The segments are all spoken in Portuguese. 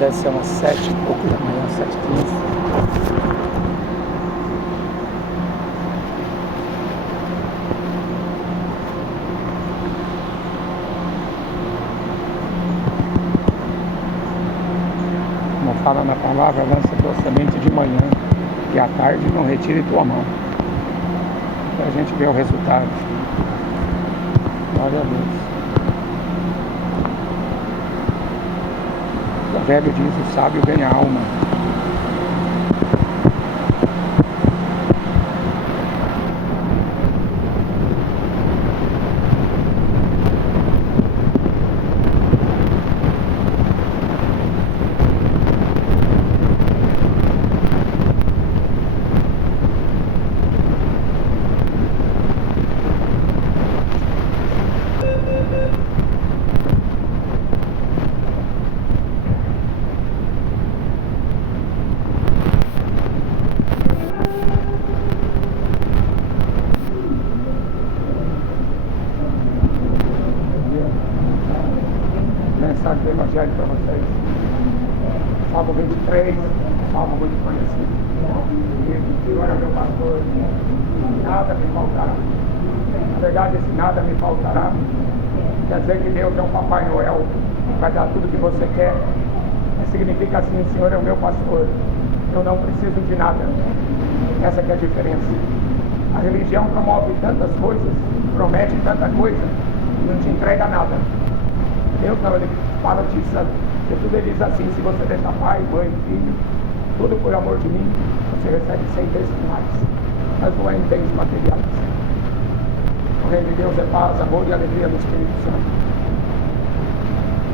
Deve ser umas 7 e pouco da manhã, 7h15. Como fala na palavra, lança tua semente de manhã, e à tarde não retire tua mão. Para a gente ver o resultado. Glória a Deus. O velho diz, o sábio ganha alma. Mensagem do Evangelho para vocês. Salmo 23, salmo muito conhecido. O Senhor é meu pastor, nada me faltará. Na verdade, esse nada me faltará quer dizer que Deus é um Papai Noel, vai dar tudo que você quer. Significa assim, o Senhor é o meu pastor, eu não preciso de nada. Essa que é a diferença. A religião promove tantas coisas, promete tanta coisa, e não te entrega nada. Deus não, ele fala disso. Jesus ele diz assim, se você deixar pai, mãe, filho, tudo por amor de mim, você recebe 100 vezes mais. Mas não é em bens materiais. O reino de Deus é paz, amor e alegria do Espírito Santo.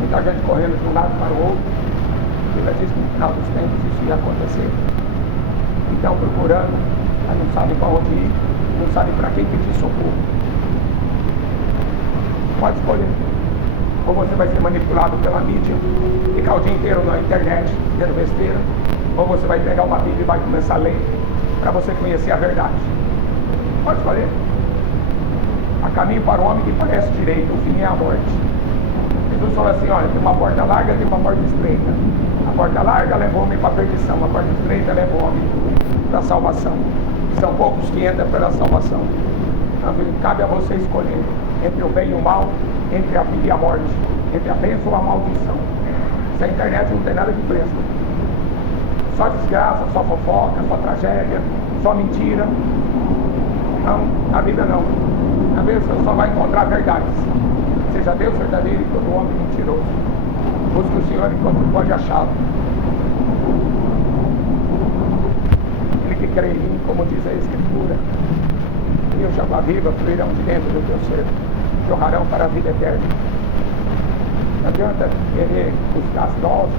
Muita gente correndo de um lado para o outro. A Bíblia diz que no final dos tempos isso ia acontecer. Então procurando, mas não sabe para onde ir, não sabe para quem pedir socorro. Pode escolher. Ou você vai ser manipulado pela mídia, ficar o dia inteiro na internet, dando besteira, ou você vai pegar uma Bíblia e vai começar a ler, para você conhecer a verdade. Pode escolher. Há caminho para o homem que parece direito, o fim é a morte. Jesus falou assim, olha, tem uma porta larga, tem uma porta estreita. A porta larga leva o homem para a perdição, a porta estreita leva o homem para a salvação. São poucos que entram pela salvação. Então, cabe a você escolher entre o bem e o mal, entre a vida e a morte, entre a bênção ou a maldição. Se a internet não tem nada que presta. Só desgraça, só fofoca, só tragédia, só mentira. Não, na vida não. Na vida você só vai encontrar verdades. Seja Deus verdadeiro e todo homem mentiroso. Busque o Senhor enquanto pode achá-lo. Ele que crê em mim, como diz a Escritura, rios de água viva fluirão de dentro do teu ser, jorrarão para a vida eterna. Não adianta querer buscar filósofo,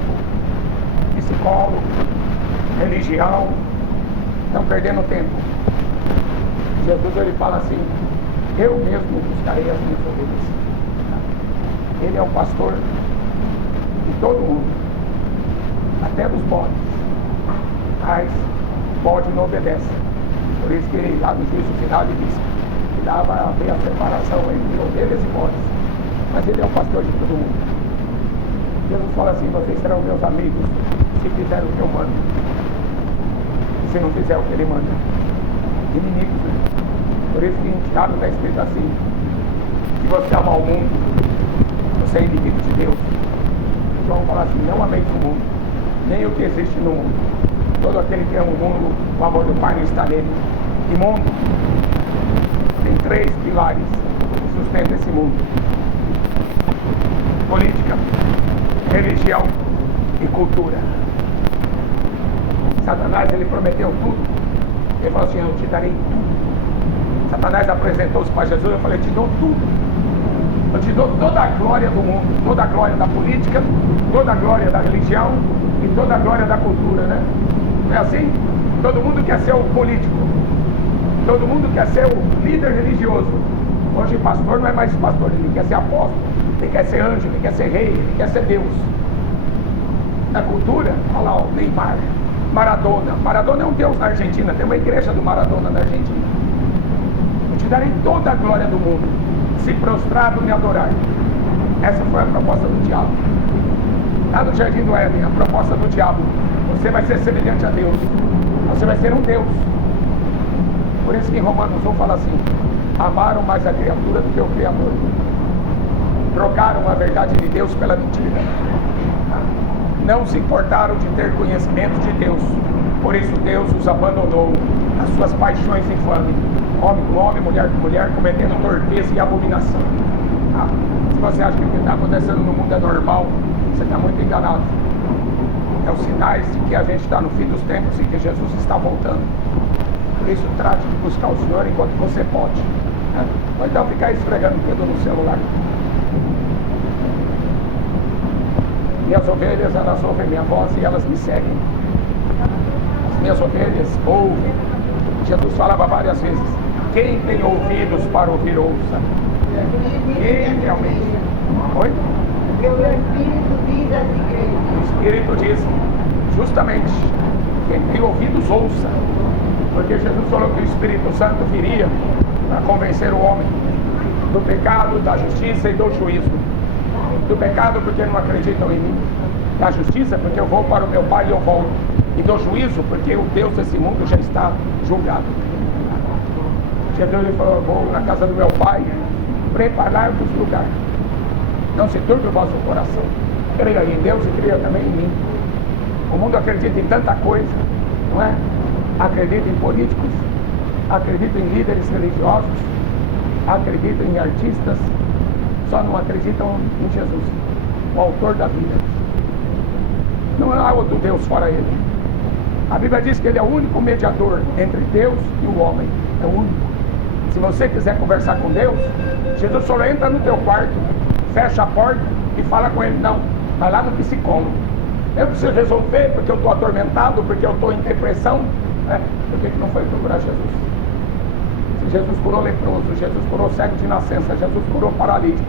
psicólogo, religião, estão perdendo tempo. Jesus ele fala assim, eu mesmo buscarei as minhas ovelhas. Ele é o pastor de todo mundo, até dos bodes, mas bode não obedece. Por isso que lá no juízo final ele disse que dava a ver a separação entre ovelhas e bodes, mas ele é o pastor de todo mundo. Jesus fala assim, vocês serão meus amigos se fizerem o que eu mando, se não fizer o que ele manda. Inimigos, né? Por isso que em Tiago está escrito assim, se você amar o mundo, você é inimigo de Deus. João fala assim, não ameis o mundo, nem o que existe no mundo. Todo aquele que ama o mundo, o amor do Pai não está nele. E mundo tem 3 pilares que sustentam esse mundo: política, religião e cultura. Satanás ele prometeu tudo. Ele falou assim, eu te darei tudo. Satanás apresentou-se para Jesus, eu falei, eu te dou tudo. Eu te dou toda a glória do mundo, toda a glória da política, toda a glória da religião e toda a glória da cultura, né? Não é assim? Todo mundo quer ser o político, todo mundo quer ser o líder religioso. Hoje pastor não é mais pastor, ele quer ser apóstolo, ele quer ser anjo, ele quer ser rei, ele quer ser Deus. Na cultura, olha lá, o Neymar, Maradona. Maradona é um Deus na Argentina, tem uma igreja do Maradona na Argentina. Eu te darei toda a glória do mundo, se prostrado me adorar. Essa foi a proposta do diabo. Lá no jardim do Éden, a proposta do diabo: você vai ser semelhante a Deus, você vai ser um Deus. Por isso que em Romanos 1 fala assim: amaram mais a criatura do que o Criador, trocaram a verdade de Deus pela mentira, não se importaram de ter conhecimento de Deus, por isso Deus os abandonou às suas paixões infames, homem com homem, mulher com mulher, cometendo torpeza e abominação. Se você acha que o que está acontecendo no mundo é normal, você está muito enganado. É os sinais de que a gente está no fim dos tempos e que Jesus está voltando. Por isso trate de buscar o Senhor enquanto você pode, né? Ou então ficar esfregando o dedo no celular. Minhas ovelhas, elas ouvem minha voz e elas me seguem. As minhas ovelhas ouvem. Jesus falava várias vezes: quem tem ouvidos para ouvir, ouça. Quem realmente? Oi? Porque o Espírito diz às igrejas. O Espírito diz, justamente, quem tem ouvidos, ouça. Porque Jesus falou que o Espírito Santo viria para convencer o homem do pecado, da justiça e do juízo. Do pecado porque não acreditam em mim, da justiça porque eu vou para o meu Pai e eu volto, e do juízo porque o Deus desse mundo já está julgado. Jesus ele falou: eu vou na casa do meu Pai preparar-vos lugar. Não se turbe o vosso coração. Creia em Deus e creia também em mim. O mundo acredita em tanta coisa, não é? Acredita em políticos, acredita em líderes religiosos, acredita em artistas, só não acreditam em Jesus, o autor da vida. Não há outro Deus fora ele. A Bíblia diz que ele é o único mediador entre Deus e o homem. É o único. Se você quiser conversar com Deus, Jesus só entra no teu quarto, fecha a porta e fala com ele. Não, vai lá no psicólogo. Eu preciso resolver porque eu estou atormentado, porque eu estou em depressão. Por que não foi procurar Jesus? Se Jesus curou leproso, Jesus curou cego de nascença, Jesus curou paralítico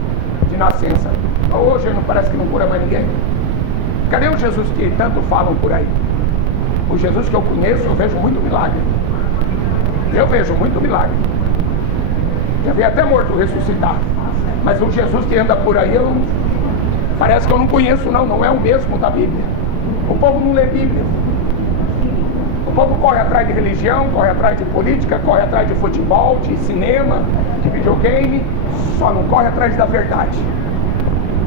de nascença, hoje não parece que não cura mais ninguém. Cadê o Jesus que tanto falam por aí? O Jesus que eu conheço, eu vejo muito milagre. Eu vejo muito milagre. Já vi até morto ressuscitar. Mas o Jesus que anda por aí, parece que eu não conheço, não é o mesmo da Bíblia. O povo não lê Bíblia. O povo corre atrás de religião, corre atrás de política, corre atrás de futebol, de cinema, de videogame, só não corre atrás da verdade.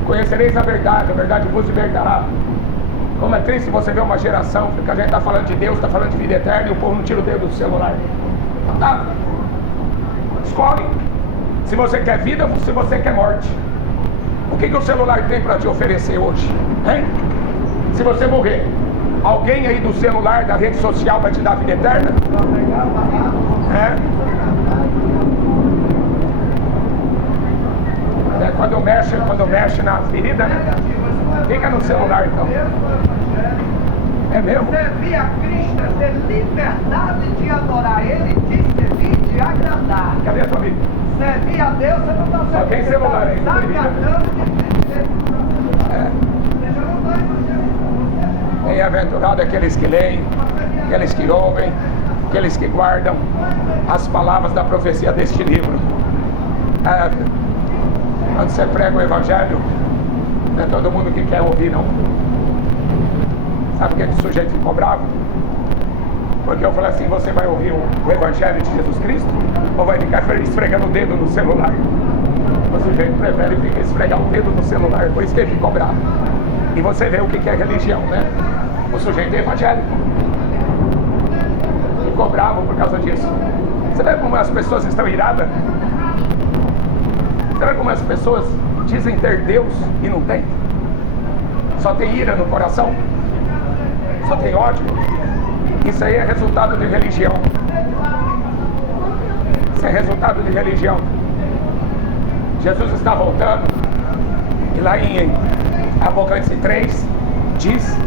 Conhecereis a verdade vos libertará. Como é triste você ver uma geração que a gente está falando de Deus, está falando de vida eterna e o povo não tira o dedo do celular. Não dá. Escolhe. Se você quer vida ou se você quer morte. O que o celular tem para te oferecer hoje? Hein? Se você morrer, alguém aí do celular, da rede social vai te dar vida eterna? Quando mexe na ferida, né? Fica no celular então. É mesmo? Servir a Cristo é ter liberdade de adorar Ele, de servir, de agradar. Cadê a sua vida? Servir a Deus, você não está servindo. Só tem celular aí. Está agradando de Bem-aventurado aqueles que leem, aqueles que ouvem, aqueles que guardam as palavras da profecia deste livro. Quando você prega o Evangelho, não é todo mundo que quer ouvir, não. Sabe por que o sujeito ficou bravo? Porque eu falei assim: você vai ouvir o Evangelho de Jesus Cristo ou vai ficar esfregando o dedo no celular? O sujeito prefere ficar esfregar o dedo no celular, por isso que ele ficou bravo. E você vê o que é religião, né? O sujeito é evangélico. Ficou bravo por causa disso. Você vê como as pessoas estão iradas? Você vê como as pessoas dizem ter Deus e não tem? Só tem ira no coração? Só tem ódio? Isso aí é resultado de religião. Isso é resultado de religião. Jesus está voltando. E lá em Apocalipse 3 diz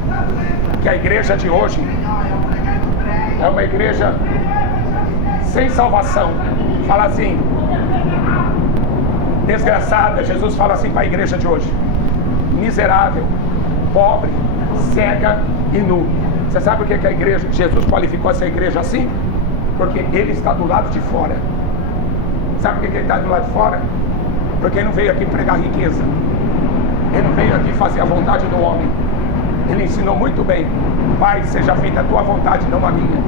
que a igreja de hoje é uma igreja sem salvação. Fala assim: desgraçada. Jesus fala assim para a igreja de hoje: miserável, pobre, cega e nu. Você sabe por que a igreja, Jesus qualificou essa igreja assim? Porque ele está do lado de fora. Sabe por que ele está do lado de fora? Porque ele não veio aqui pregar riqueza. Ele não veio aqui fazer a vontade do homem. Ele ensinou muito bem: Pai, seja feita a tua vontade, não a minha.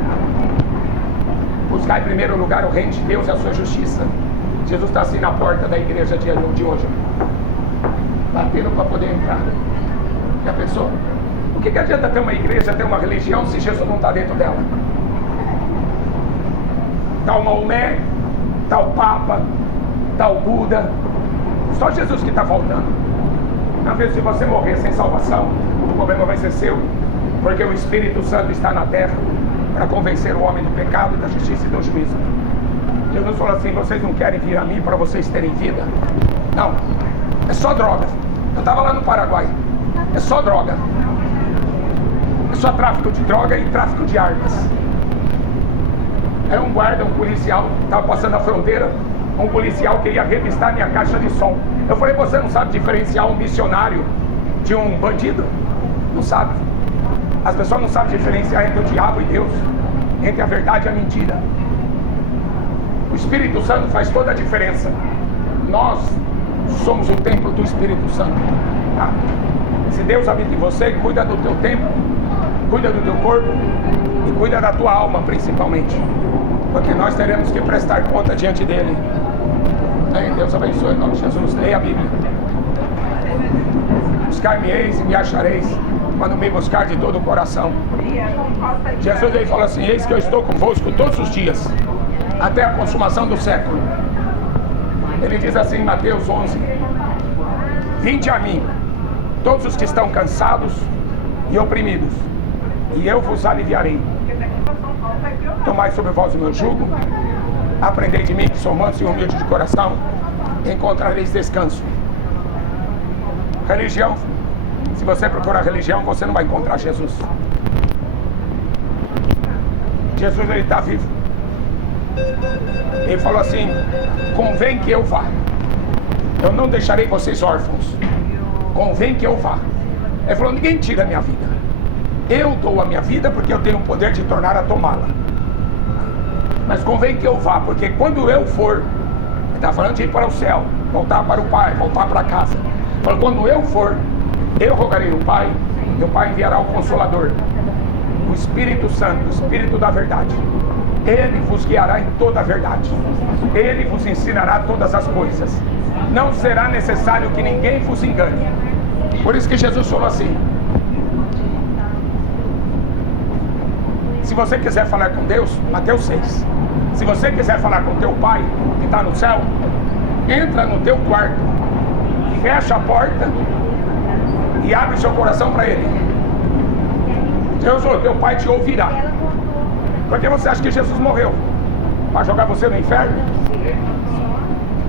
Buscar em primeiro lugar o reino de Deus e a sua justiça. Jesus está assim na porta da igreja de hoje, batendo para poder entrar. Já pensou? O que adianta ter uma igreja, ter uma religião, se Jesus não está dentro dela? Está o Maomé, está o Papa, está o Buda. Só Jesus que está faltando. Às vezes, se você morrer sem salvação, o problema vai ser seu, porque o Espírito Santo está na terra para convencer o homem do pecado, da justiça e do juízo. Jesus falou assim: vocês não querem vir a mim para vocês terem vida? Não, é só droga. Eu estava lá no Paraguai, é só droga. É só tráfico de droga e tráfico de armas. Era um guarda, um policial, estava passando a fronteira. Um policial queria revistar minha caixa de som. Eu falei: você não sabe diferenciar um missionário de um bandido? Não sabe. As pessoas não sabem diferenciar entre o diabo e Deus, entre a verdade e a mentira. O Espírito Santo faz toda a diferença. Nós somos o templo do Espírito Santo. Tá? Se Deus habita em você, cuida do teu templo, cuida do teu corpo e cuida da tua alma principalmente, porque nós teremos que prestar conta diante dele. Deus abençoe em nome de Jesus. Leia a Bíblia. Buscar-me-eis e me achareis, quando me buscar de todo o coração. Jesus ele fala assim: eis que eu estou convosco todos os dias, até a consumação do século. Ele diz assim em Mateus 11: vinde a mim, todos os que estão cansados e oprimidos, e eu vos aliviarei. Tomai sobre vós o meu jugo, aprendei de mim, que sou manso e humilde de coração, e encontrareis descanso. Religião, se você procurar religião, você não vai encontrar Jesus. Jesus ele está vivo. Ele falou assim: convém que eu vá, eu não deixarei vocês órfãos. Convém que eu vá. Ele falou: ninguém tira a minha vida, eu dou a minha vida porque eu tenho o poder de tornar a tomá-la. Mas convém que eu vá, porque quando eu for, ele está falando de ir para o céu, voltar para o Pai, voltar para casa. Ele falou: quando eu for, eu rogarei o Pai, e o Pai enviará o Consolador, o Espírito Santo, o Espírito da verdade. Ele vos guiará em toda a verdade, ele vos ensinará todas as coisas. Não será necessário que ninguém vos engane. Por isso que Jesus falou assim: se você quiser falar com Deus, Mateus 6, se você quiser falar com teu Pai que está no céu, entra no teu quarto, fecha a porta e abre seu coração para Ele. Deus falou: teu Pai te ouvirá. Por que você acha que Jesus morreu? Para jogar você no inferno?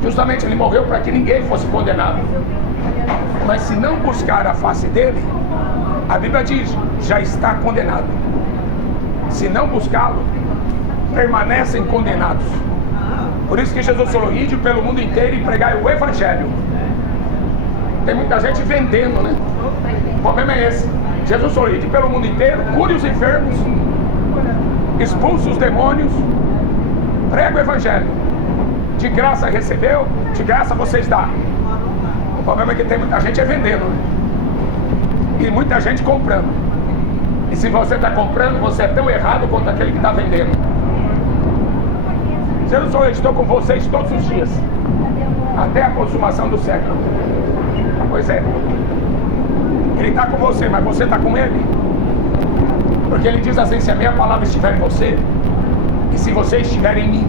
Justamente Ele morreu para que ninguém fosse condenado. Mas se não buscar a face dele, a Bíblia diz: já está condenado. Se não buscá-lo, permanecem condenados. Por isso que Jesus falou: ide pelo mundo inteiro e pregai o Evangelho. Tem muita gente vendendo, né? O problema é esse. Jesus falou: ide pelo mundo inteiro, cure os enfermos, expulse os demônios, prega o Evangelho. De graça recebeu, de graça vocês dão. O problema é que tem muita gente vendendo, né? E muita gente comprando. E se você está comprando, você é tão errado quanto aquele que está vendendo. Jesus falou: eu estou com vocês todos os dias, até a consumação do século. Pois é, Ele está com você, mas você está com Ele. Porque Ele diz assim: se a minha palavra estiver em você, e se você estiver em mim,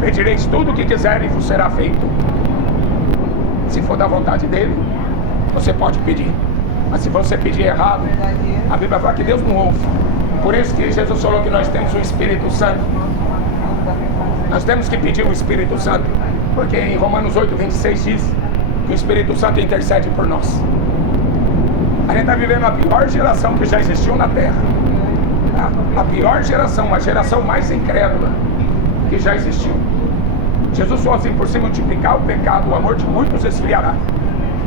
pedireis tudo o que quiserem e vos será feito. Se for da vontade dEle, você pode pedir. Mas se você pedir errado, a Bíblia fala que Deus não ouve. Por isso que Jesus falou que nós temos o Espírito Santo. Nós temos que pedir o Espírito Santo, porque em Romanos 8:26 diz que o Espírito Santo intercede por nós. A gente está vivendo a pior geração que já existiu na Terra. A pior geração, a geração mais incrédula que já existiu. Jesus falou assim: por se multiplicar o pecado, o amor de muitos esfriará.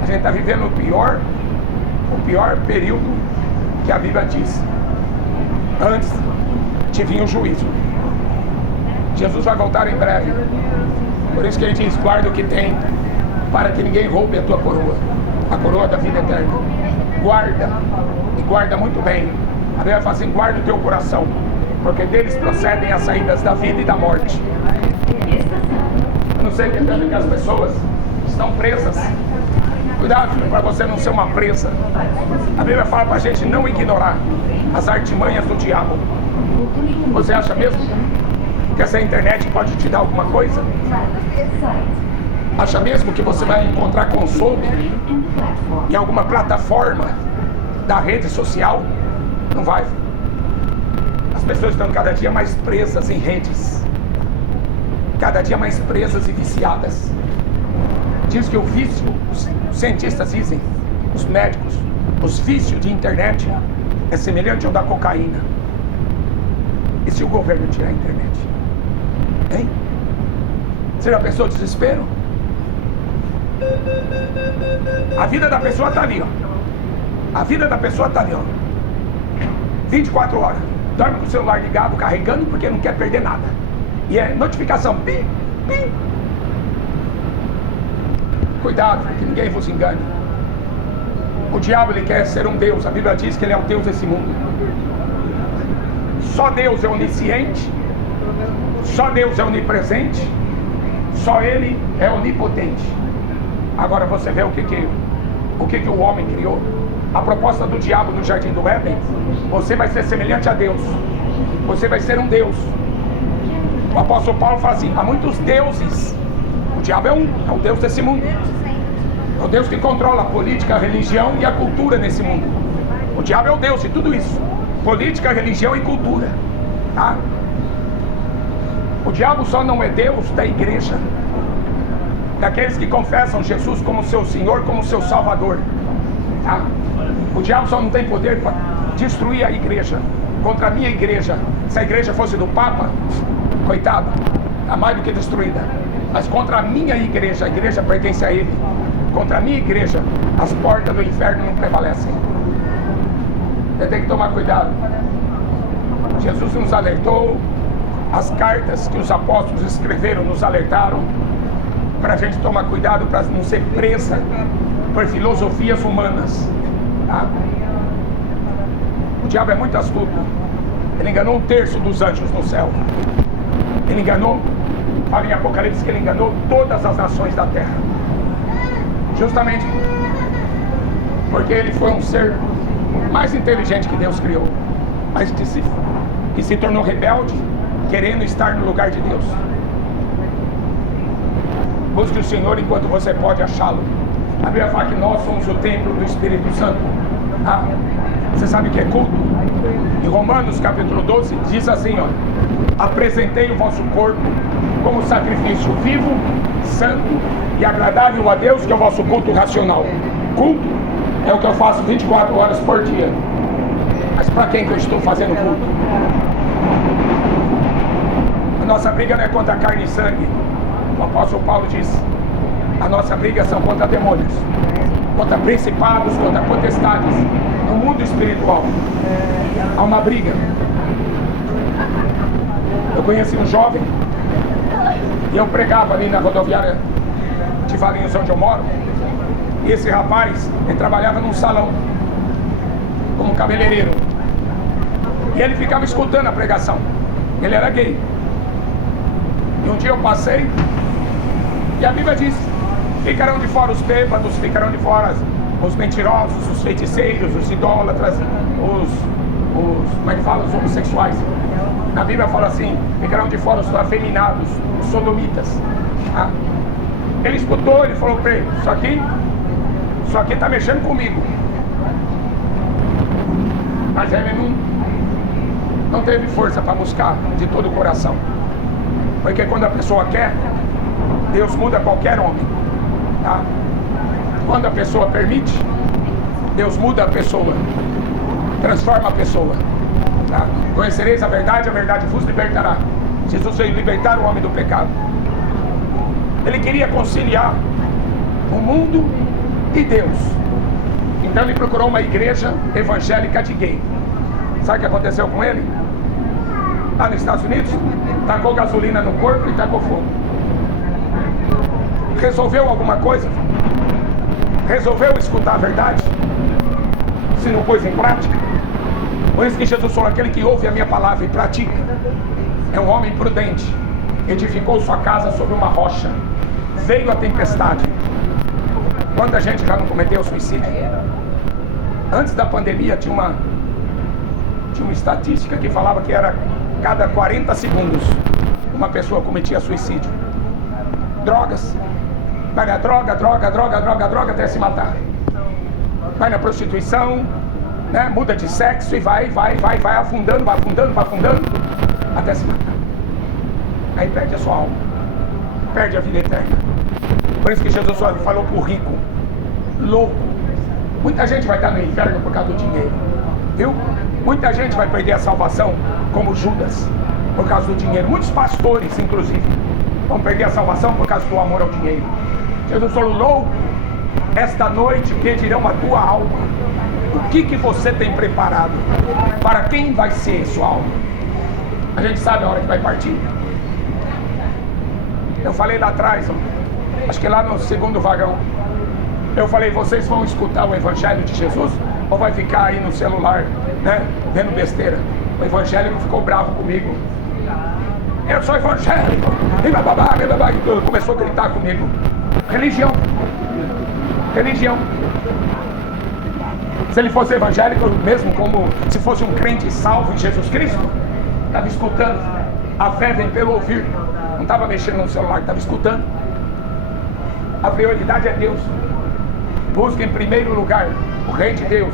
A gente está vivendo o pior período que a Bíblia diz. Antes de vir o juízo. Jesus vai voltar em breve. Por isso que Ele diz: guarda o que tem, para que ninguém roube a tua coroa, a coroa da vida eterna. Guarda. E guarda muito bem. A Bíblia fala assim: guarda o teu coração, porque deles procedem as saídas da vida e da morte. Eu não sei que tanto que as pessoas estão presas. Cuidado, filho, para você não ser uma presa. A Bíblia fala para a gente não ignorar as artimanhas do diabo. Você acha mesmo que essa internet pode te dar alguma coisa? Acha mesmo que você vai encontrar consolo em alguma plataforma da rede social? Não vai. As pessoas estão cada dia mais presas em redes, cada dia mais presas e viciadas. Diz que o vício, os cientistas dizem, os médicos, os vícios de internet é semelhante ao da cocaína. E se o governo tirar a internet? Hein? Você já pensou desespero? A vida da pessoa está ali, ó. A vida da pessoa está ali, ó. 24 horas. Dorme com o celular ligado, carregando, porque não quer perder nada. E é notificação. Pim, pim. Cuidado, que ninguém vos engane. O diabo, ele quer ser um Deus. A Bíblia diz que ele é o Deus desse mundo. Só Deus é onisciente. Só Deus é onipresente. Só Ele é onipotente. Agora você vê o que o homem criou. A proposta do diabo no jardim do Éden: você vai ser semelhante a Deus. Você vai ser um Deus. O apóstolo Paulo fala assim: há muitos deuses. O diabo é o Deus desse mundo. É o Deus que controla a política, a religião e a cultura nesse mundo. O diabo é o Deus de tudo isso: política, religião e cultura, tá? O diabo só não é Deus da igreja, daqueles que confessam Jesus como seu Senhor, como seu Salvador, tá? O diabo só não tem poder para destruir a igreja. Contra a minha igreja, se a igreja fosse do Papa, coitado, está mais do que destruída. Mas contra a minha igreja, a igreja pertence a ele. Contra a minha igreja, as portas do inferno não prevalecem. Você tem que tomar cuidado. Jesus nos alertou, as cartas que os apóstolos escreveram nos alertaram para a gente tomar cuidado para não ser presa por filosofias humanas, tá? O diabo é muito astuto. Ele enganou 1/3 dos anjos no céu. Ele enganou, fala em Apocalipse que ele enganou todas as nações da terra, justamente porque ele foi um ser mais inteligente que Deus criou, mas que se tornou rebelde, querendo estar no lugar de Deus. Busque o Senhor enquanto você pode achá-lo. A Bíblia fala que nós somos o templo do Espírito Santo. Ah, você sabe o que é culto? Em Romanos capítulo 12 diz assim, ó: apresentei o vosso corpo como sacrifício vivo, santo e agradável a Deus, que é o vosso culto racional. Culto é o que eu faço 24 horas por dia. Mas para quem que eu estou fazendo culto? A nossa briga não é contra carne e sangue. O apóstolo Paulo diz: a nossa briga são contra demônios, contra principados, contra potestades. No mundo espiritual há uma briga. Eu conheci um jovem e eu pregava ali na rodoviária de Valinhos, onde eu moro. E esse rapaz, ele trabalhava num salão como cabeleireiro, e ele ficava escutando a pregação. Ele era gay. E um dia eu passei e a Bíblia diz: ficarão de fora os bêbados, ficarão de fora os mentirosos, os feiticeiros, os idólatras, como é que fala? Os homossexuais. Na Bíblia fala assim: ficarão de fora os afeminados, os sodomitas. Ah. Ele escutou, ele falou para ele: isso aqui está mexendo comigo. Mas ele não teve força para buscar de todo o coração. Porque quando a pessoa quer, Deus muda qualquer homem, tá? Quando a pessoa permite, Deus muda a pessoa, transforma a pessoa, tá? Conhecereis a verdade vos libertará. Jesus veio libertar o homem do pecado. Ele queria conciliar o mundo e Deus. Então ele procurou uma igreja evangélica de gay. Sabe o que aconteceu com ele? Lá nos Estados Unidos, tacou gasolina no corpo e tacou fogo. Resolveu alguma coisa? Resolveu escutar a verdade? se não pôs em prática. Por isso que Jesus falou: aquele que ouve a minha palavra e pratica é um homem prudente. Edificou sua casa sobre uma rocha. Veio a tempestade. Quanta gente já não cometeu suicídio? Antes da pandemia tinha uma estatística que falava que era cada 40 segundos uma pessoa cometia suicídio. Drogas. Vai na droga até se matar. Vai na prostituição, né? Muda de sexo e vai afundando até se matar. Aí perde a sua alma, perde a vida eterna. Por isso que Jesus falou para o rico, louco. Muita gente vai estar no inferno por causa do dinheiro, viu? Muita gente vai perder a salvação, como Judas, por causa do dinheiro. Muitos pastores, inclusive, vão perder a salvação por causa do amor ao dinheiro. Jesus falou: louco, esta noite pedirão a tua alma. O que você tem preparado? Para quem vai ser sua alma? A gente sabe a hora que vai partir. Eu falei lá atrás, acho que lá no segundo vagão, eu falei: vocês vão escutar o Evangelho de Jesus? Ou vai ficar aí no celular, né, vendo besteira? O evangélico ficou bravo comigo. Eu sou evangélico. E começou a gritar comigo. Religião. Se ele fosse evangélico, mesmo como se fosse um crente salvo em Jesus Cristo, estava escutando. A fé vem pelo ouvir. Não estava mexendo no celular, estava escutando. A prioridade é Deus. Busque em primeiro lugar o reino de Deus.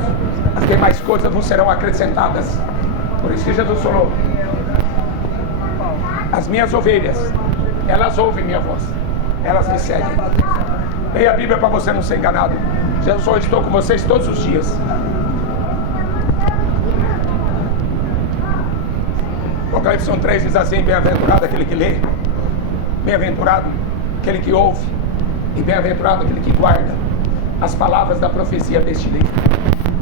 As demais coisas não serão acrescentadas. Por isso que Jesus falou: as minhas ovelhas, elas ouvem minha voz, elas me seguem. Leia a Bíblia para você não ser enganado. Jesus falou: estou com vocês todos os dias. Apocalipse 3 diz assim: bem-aventurado aquele que lê, bem-aventurado aquele que ouve, e bem-aventurado aquele que guarda as palavras da profecia deste livro,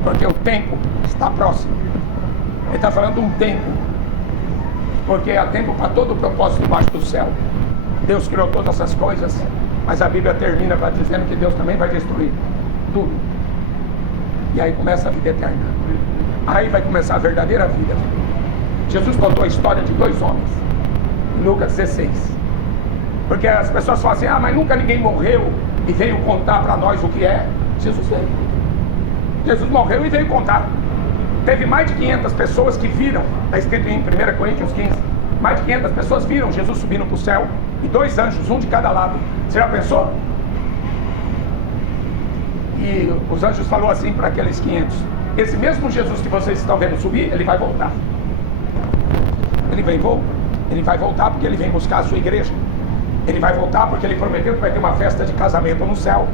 porque o tempo está próximo. Ele está falando de um tempo, porque há tempo para todo o propósito debaixo do céu. Deus criou todas essas coisas, mas a Bíblia termina dizendo que Deus também vai destruir tudo. E aí começa a vida eterna. Aí vai começar a verdadeira vida. Jesus contou a história de dois homens em Lucas 16. Porque as pessoas falam assim: ah, mas nunca ninguém morreu e veio contar para nós o que é. Jesus veio. Jesus morreu e veio contar. Teve mais de 500 pessoas que viram, está escrito em 1 Coríntios 15, mais de 500 pessoas viram Jesus subindo para o céu, e dois anjos, um de cada lado. Você já pensou? E os anjos falaram assim para aqueles 500: esse mesmo Jesus que vocês estão vendo subir, ele vai voltar. Ele vai voltar porque ele vem buscar a sua igreja. Ele vai voltar porque ele prometeu que vai ter uma festa de casamento no céu,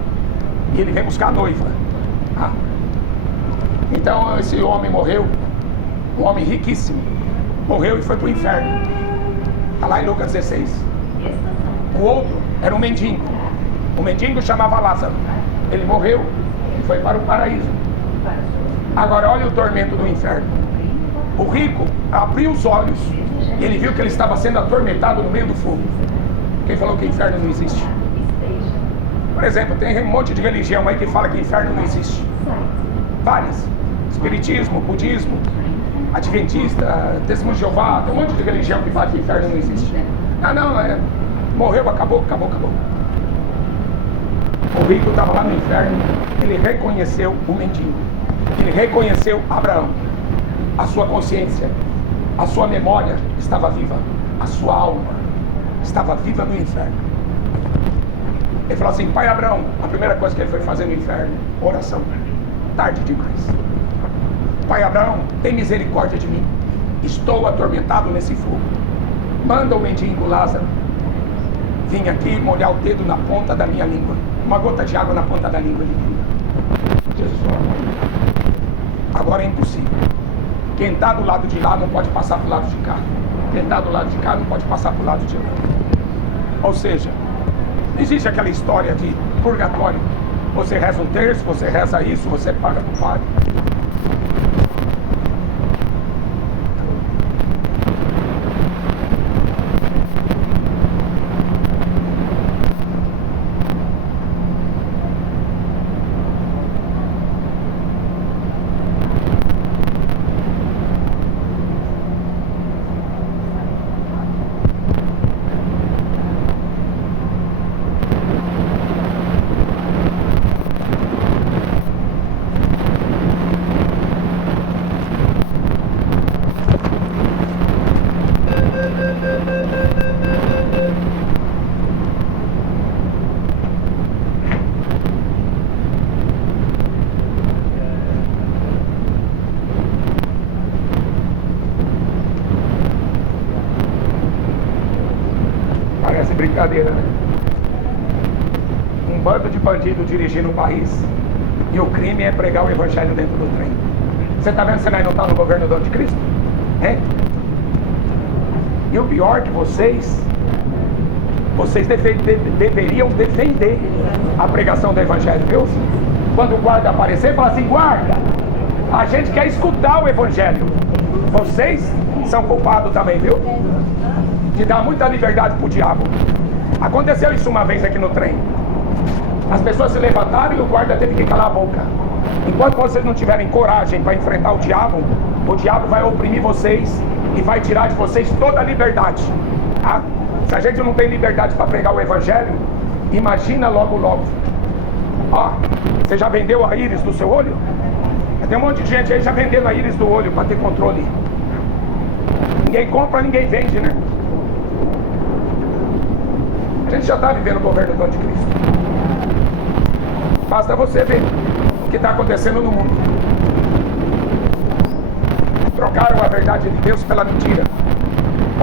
e ele vem buscar a noiva. Então esse homem morreu, um homem riquíssimo, morreu e foi para o inferno. Está lá em Lucas 16. O outro era um mendigo. O mendigo chamava Lázaro. Ele morreu e foi para o paraíso. Agora olha o tormento do inferno. O rico abriu os olhos e ele viu que ele estava sendo atormentado no meio do fogo. Quem falou que inferno não existe? Por exemplo, tem um monte de religião aí que fala que inferno não existe. Várias. Espiritismo, budismo, adventista, testemunho de Jeová, tem um monte de religião que fala que inferno não existe. Morreu, acabou. O rico estava lá no inferno, ele reconheceu o mendigo, ele reconheceu Abraão, a sua consciência, a sua memória estava viva, a sua alma estava viva no inferno. Ele falou assim: pai Abraão, a primeira coisa que ele foi fazer no inferno, oração. Tarde demais. Pai Abraão, tem misericórdia de mim, estou atormentado nesse fogo. Manda o mendigo Lázaro vir aqui molhar o dedo na ponta da minha língua, uma gota de água na ponta da língua. Jesus falou: agora é impossível. Quem está do lado de lá não pode passar para o lado de cá. Quem está do lado de cá não pode passar para o lado de lá. Ou seja, existe aquela história de purgatório. Você reza um terço, você reza isso, você paga por padre. brincadeira, né? Um bando de bandidos dirigindo o país e o crime é pregar o evangelho dentro do trem. Você está vendo se nós não está no governo do anticristo? Hein? E o pior que vocês deveriam defender a pregação do evangelho, viu? Quando o guarda aparecer, fala assim: guarda, a gente quer escutar o evangelho. Vocês são culpados também, viu? De dar muita liberdade pro diabo. Aconteceu isso uma vez aqui no trem. As pessoas se levantaram e o guarda teve que calar a boca. Enquanto vocês não tiverem coragem para enfrentar o diabo vai oprimir vocês e vai tirar de vocês toda a liberdade. Tá? Se a gente não tem liberdade para pregar o evangelho, imagina logo logo. Ó, você já vendeu a íris do seu olho? Tem um monte de gente aí já vendendo a íris do olho para ter controle. Ninguém compra, ninguém vende, né? A gente já está vivendo o governo do anticristo. Basta você ver o que está acontecendo no mundo. Trocaram a verdade de Deus pela mentira.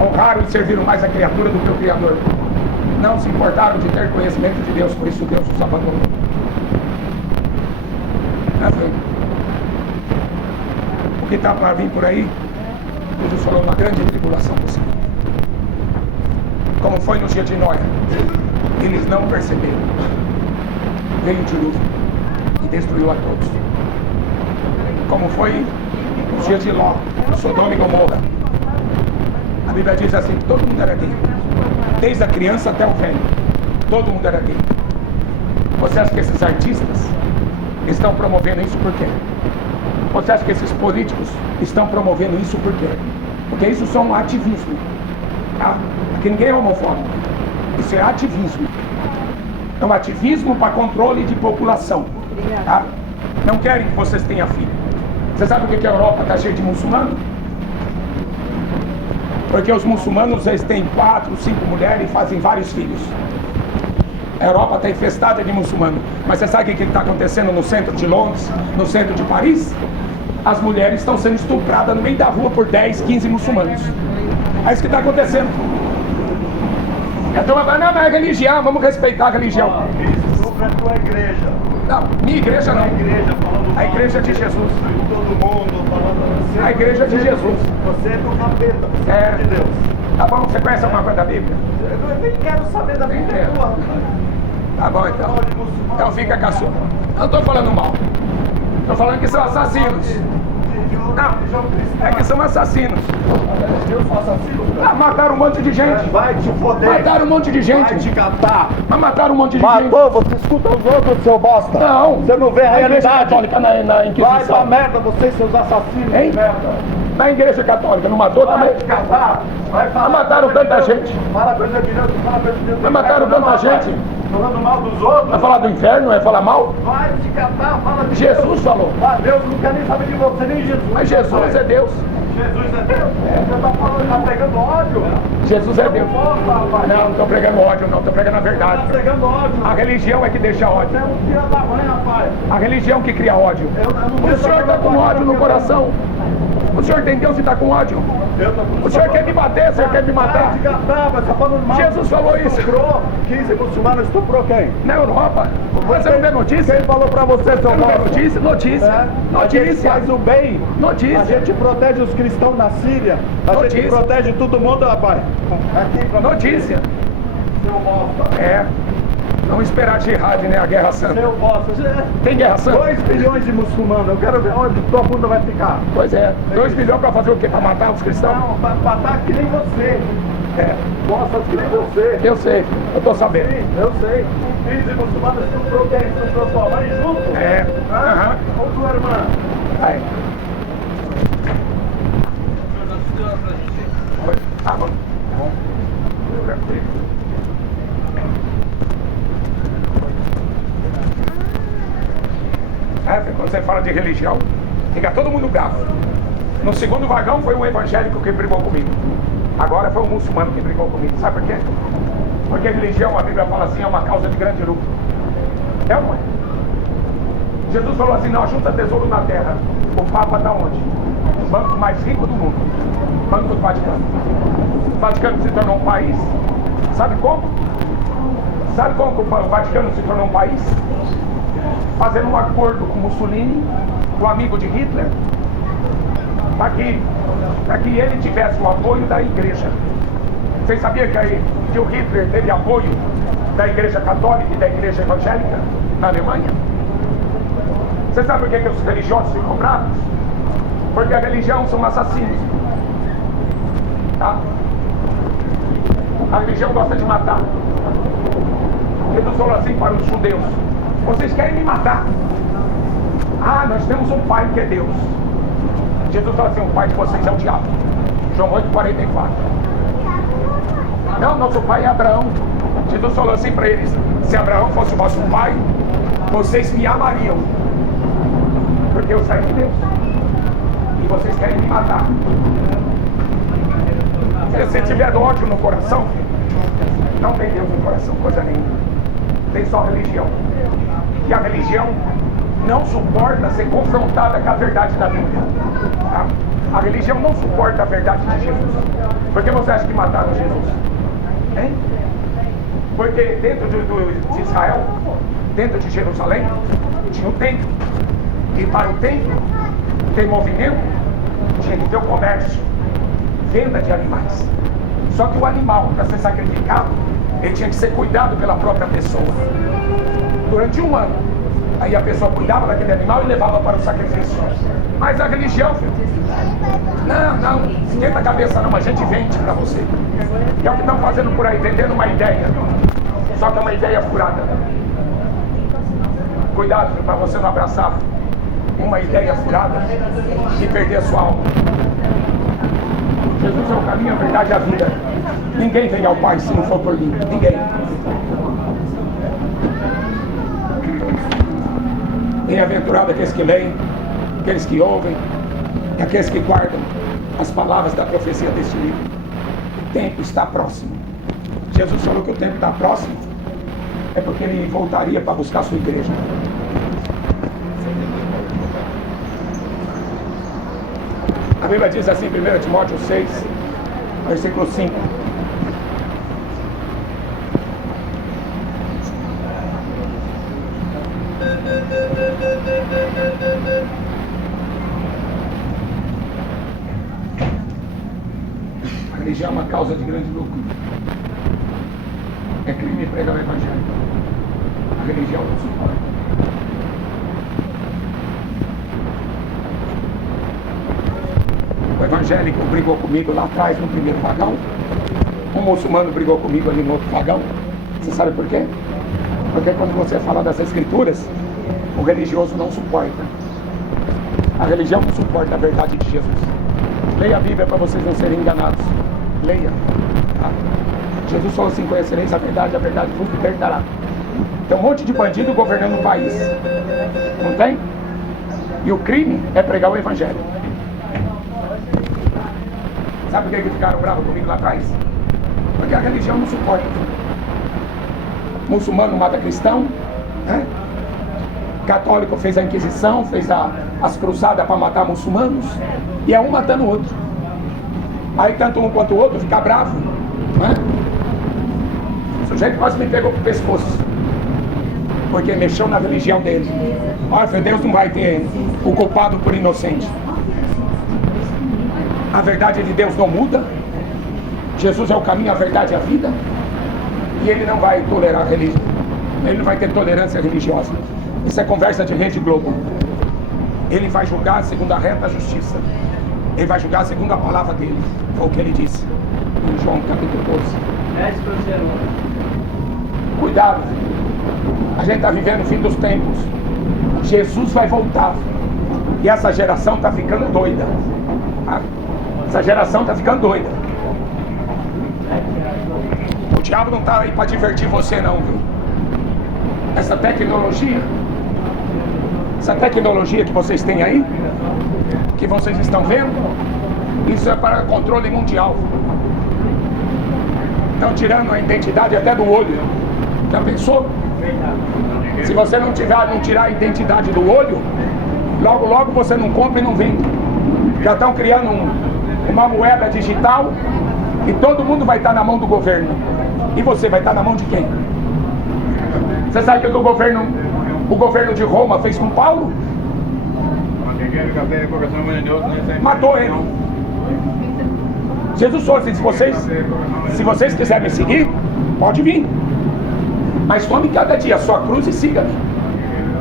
Honraram e serviram mais a criatura do que o Criador. Não se importaram de ter conhecimento de Deus, por isso Deus os abandonou. O que está para vir por aí, Jesus falou, uma grande tribulação possível. Como foi no dia de Noé, eles não perceberam. Veio o dilúvio e destruiu a todos. Como foi no dia de Ló, Sodoma e Gomorra. A Bíblia diz assim: todo mundo era gay, desde a criança até o velho, todo mundo era gay. Você acha que esses artistas estão promovendo isso por quê? Você acha que esses políticos estão promovendo isso por quê? Porque isso são um ativismo, tá? Porque ninguém é homofóbico. Isso é ativismo. É um ativismo para controle de população, tá? Não querem que vocês tenham filho. Você sabe por que a Europa está cheia de muçulmanos? Porque os muçulmanos, eles têm 4, 5 mulheres e fazem vários filhos. A Europa está infestada de muçulmanos. Mas você sabe o que está acontecendo no centro de Londres, no centro de Paris? As mulheres estão sendo estupradas no meio da rua por 10, 15 muçulmanos. É isso que está acontecendo. Então agora não é religião, vamos respeitar a religião. Estupra a tua igreja. Não, minha igreja não. A igreja de Jesus. Todo mundo falando assim. A igreja de Jesus. Você é do capeta, você É. de Deus. Tá bom, você conhece alguma coisa da Bíblia? Eu nem quero saber da Bíblia quero. tua, rapaz. Tá bom então. Então fica com a sua. Não estou falando mal. Estou falando que são assassinos. Não, é que são assassinos. Deus foi assassino, cara. Ah, mataram um monte de gente. Vai te foder. Mataram um monte de Vai te gente. catar. Mas mataram um monte de gente. Matou, você escuta os outros, seu bosta. Não. Você não vê a Igreja realidade. católica na Vai pra Inquisição. merda, vocês, seus assassinos. Hein? de merda. Na igreja católica não matou Vai também? te catar. Vai falar. Mas mataram coisa de tanta Deus. gente. Fala coisa de Deus, fala coisa de Deus. Mas mataram Não, tanta rapaz. gente. Falando mal dos outros. Vai falar do inferno? Vai falar mal? Vai te catar, fala de Jesus Deus. falou. Ah, Deus não quer nem saber de você, nem Jesus. Mas Jesus é Deus. Jesus é Deus? Você tá falando, tá pregando ódio? Jesus é Deus. Nossa, rapaz. Não, não estou pregando ódio, não. Estou pregando a Tá verdade. pregando ódio. A religião é que deixa Você ódio. é um filho da mãe, rapaz. A religião que cria ódio. Eu não O senhor está com ódio no coração. O senhor tem Deus e está com ódio. Eu tô com O senhor quer me bater, o senhor quer me Vai matar. te catar, mas tá falando mal. Jesus falou isso. Estuprou 15 muçulmanos, estuprou quem? Na Europa. Você não vê notícia? Quem falou pra você, seu Você não vê bosta? notícia? Notícia. É. A gente Notícia. faz o bem. A Notícia. gente protege os cristãos na Síria. A gente Notícia. protege todo mundo, rapaz. Aqui pra Notícia. você, seu bosta. É. Não esperar jihad, né? A guerra santa. Seu bosta. Tem guerra santa? 2 bilhões de muçulmanos. Eu quero ver onde tua bunda vai ficar. Pois é. 2 milhões para fazer o quê? Para matar os cristãos? Não, pra matar que nem você. É. Bostas que nem você. Eu sei. Eu tô sabendo. Sim, eu sei. 15 muçulmanos estuprou quem? Estuprou tua mãe junto? É. Aham. Ou tua irmã? Aí. Oi. Ah, bom. É, quando você fala de religião, fica todo mundo bravo. No segundo vagão foi um evangélico que brigou comigo. Agora foi um muçulmano que brigou comigo. Sabe por quê? Porque religião, a Bíblia fala assim, é uma causa de grande lucro. É uma. Jesus falou assim, não junta tesouro na terra. O Papa está onde? O banco mais rico do mundo. Banco do Vaticano. O Vaticano se tornou um país. Sabe como? Sabe como o Vaticano se tornou um país? Fazendo um acordo com Mussolini, o amigo de Hitler, para que ele tivesse o apoio da igreja. Vocês sabiam que o Hitler teve apoio da igreja católica e da igreja evangélica na Alemanha? Você sabe por que os religiosos ficam bravos? Porque a religião são assassinos. Tá? A religião gosta de matar. Jesus falou assim para os judeus: vocês querem me matar? Ah, nós temos um pai que é Deus. Jesus falou assim: o pai de vocês é o diabo. João 8,44. Não, nosso pai é Abraão. Jesus falou assim para eles: se Abraão fosse o vosso pai, vocês me amariam, porque eu saí de Deus. E vocês querem me matar. Se você tiver ódio no coração, não tem Deus no coração, coisa nenhuma. Tem só religião. E a religião não suporta ser confrontada com a verdade da Bíblia. Tá? A religião não suporta a verdade de Jesus. Por que você acha que mataram Jesus? Hein? Porque dentro de Israel, dentro de Jerusalém, tinha o templo. E para o templo ter movimento, tinha que ter o comércio, venda de animais. Só que o animal, para ser sacrificado, ele tinha que ser cuidado pela própria pessoa durante um ano. Aí a pessoa cuidava daquele animal e levava para o sacrifício. Mas a religião, não esquenta a cabeça não, a gente vende para você. E é o que estão fazendo por aí, vendendo uma ideia, só que é uma ideia furada. Cuidado para você não abraçar uma ideia furada e perder a sua alma. Jesus é o caminho, a verdade e a vida. Ninguém vem ao Pai se não for por mim. Ninguém. Bem-aventurado aqueles que leem, aqueles que ouvem, e aqueles que guardam as palavras da profecia deste livro. O tempo está próximo. Jesus falou que o tempo está próximo, é porque ele voltaria para buscar a sua igreja. A Bíblia diz assim, 1 Timóteo 6, versículo 5. A religião é uma causa de grande lucro. É crime pregar o evangelho. A religião não suporta. O evangélico brigou comigo lá atrás no primeiro vagão. Um muçulmano brigou comigo ali no outro vagão. Você sabe por quê? Porque quando você fala das escrituras, o religioso não suporta. A religião não suporta a verdade de Jesus. Leia a Bíblia para vocês não serem enganados. Leia. Tá? Jesus falou assim: conhecereis a verdade vos libertará. Tem um monte de bandido governando o país. Não tem? E o crime é pregar o evangelho. Sabe por que eles ficaram bravos comigo lá atrás? Porque a religião não suporta. Muçulmano mata cristão, né? Católico fez a Inquisição, fez as cruzadas para matar muçulmanos, e é um matando o outro. Aí tanto um quanto o outro fica bravo, né? O sujeito quase me pegou pro pescoço, porque mexeu na religião dele. Olha, Deus não vai ter o culpado por inocente. A verdade de Deus não muda. Jesus é o caminho, a verdade e a vida. E ele não vai tolerar a religião. Ele não vai ter tolerância religiosa. Isso é conversa de Rede Globo. Ele vai julgar segundo a reta justiça. Ele vai julgar segundo a palavra dele. Foi o que ele disse em João capítulo 12. Cuidado. A gente está vivendo o fim dos tempos. Jesus vai voltar. E essa geração está ficando doida. Essa geração está ficando doida. O diabo não está aí para divertir você não, viu? Essa tecnologia que vocês têm aí, que vocês estão vendo, isso é para controle mundial. Estão tirando a identidade até do olho. Já pensou? Se você não tirar a identidade do olho, logo logo você não compra e não vende. Já estão criando uma moeda digital e todo mundo vai estar na mão do governo. E você vai estar na mão de quem? Você sabe o que o governo de Roma fez com Paulo? Matou ele. Jesus falou assim: se vocês quiserem me seguir, pode vir, mas tome cada dia a sua cruz e siga-me.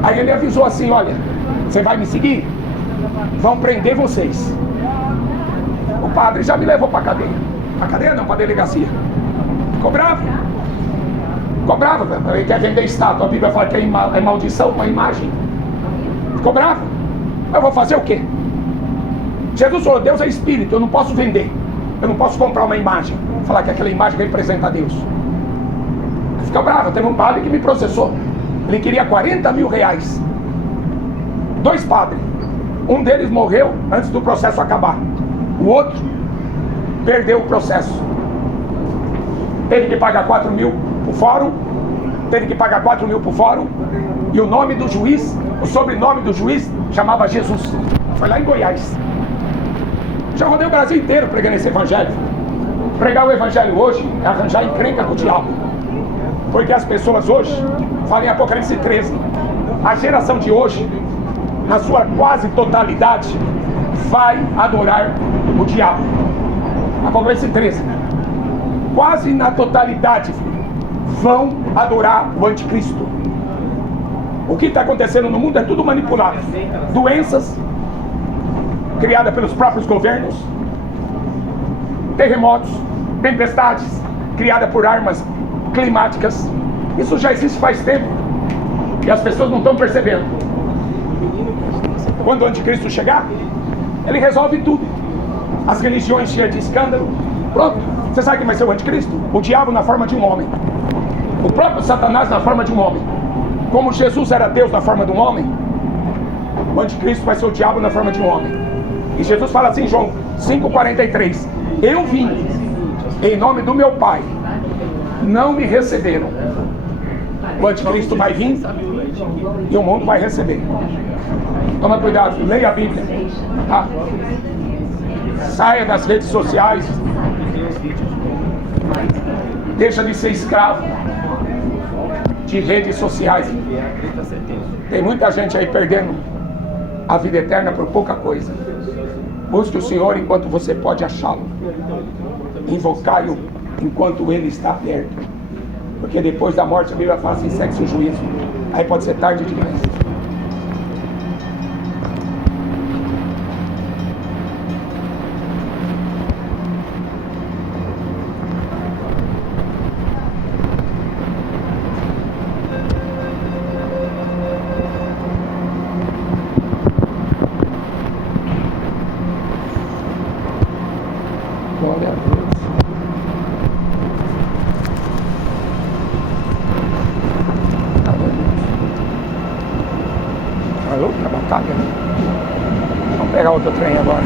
Aí ele avisou assim: olha, você vai me seguir? Vão prender vocês. O padre já me levou para a cadeia. Para a cadeia não, para a delegacia. Ficou bravo. Ficou bravo. Ele quer vender estátua. A Bíblia fala que é maldição, uma imagem. Ficou bravo. Eu vou fazer o quê? Jesus falou: Deus é espírito, eu não posso vender. Eu não posso comprar uma imagem, falar que aquela imagem representa a Deus. Ficou bravo. Teve um padre que me processou. Ele queria 40 mil reais. 2 padres. Um deles morreu antes do processo acabar. O outro perdeu o processo. Teve que pagar 4 mil para o fórum. Teve que pagar 4 mil para o fórum. E o nome do juiz, o sobrenome do juiz, chamava Jesus. Foi lá em Goiás. Já rodei o Brasil inteiro pregando esse evangelho. Pregar o evangelho hoje é arranjar encrenca com o diabo. Porque as pessoas hoje falam em Apocalipse 13. A geração de hoje, na sua quase totalidade, vai adorar o diabo. Apocalipse 13. Quase na totalidade vão adorar o anticristo. O que está acontecendo no mundo é tudo manipulado. Doenças criadas pelos próprios governos, terremotos, tempestades criadas por armas climáticas. Isso já existe faz tempo e as pessoas não estão percebendo. Quando o anticristo chegar, ele resolve tudo. As religiões cheias de escândalo. Pronto. Você sabe quem vai ser o anticristo? O diabo na forma de um homem. O próprio Satanás na forma de um homem. Como Jesus era Deus na forma de um homem, o anticristo vai ser o diabo na forma de um homem. E Jesus fala assim, João 5,43: eu vim em nome do meu Pai, não me receberam. O anticristo vai vir e o mundo vai receber. Toma cuidado, leia a Bíblia, tá? Saia das redes sociais. Deixa de ser escravo de redes sociais. Tem muita gente aí perdendo a vida eterna por pouca coisa. Busque o Senhor enquanto você pode achá-lo. Invocai-o enquanto ele está perto. Porque depois da morte a Bíblia fala assim: segue-se o juízo. Aí pode ser tarde demais. Glória a Deus. Alô, na batalha. Vamos pegar outro trem agora.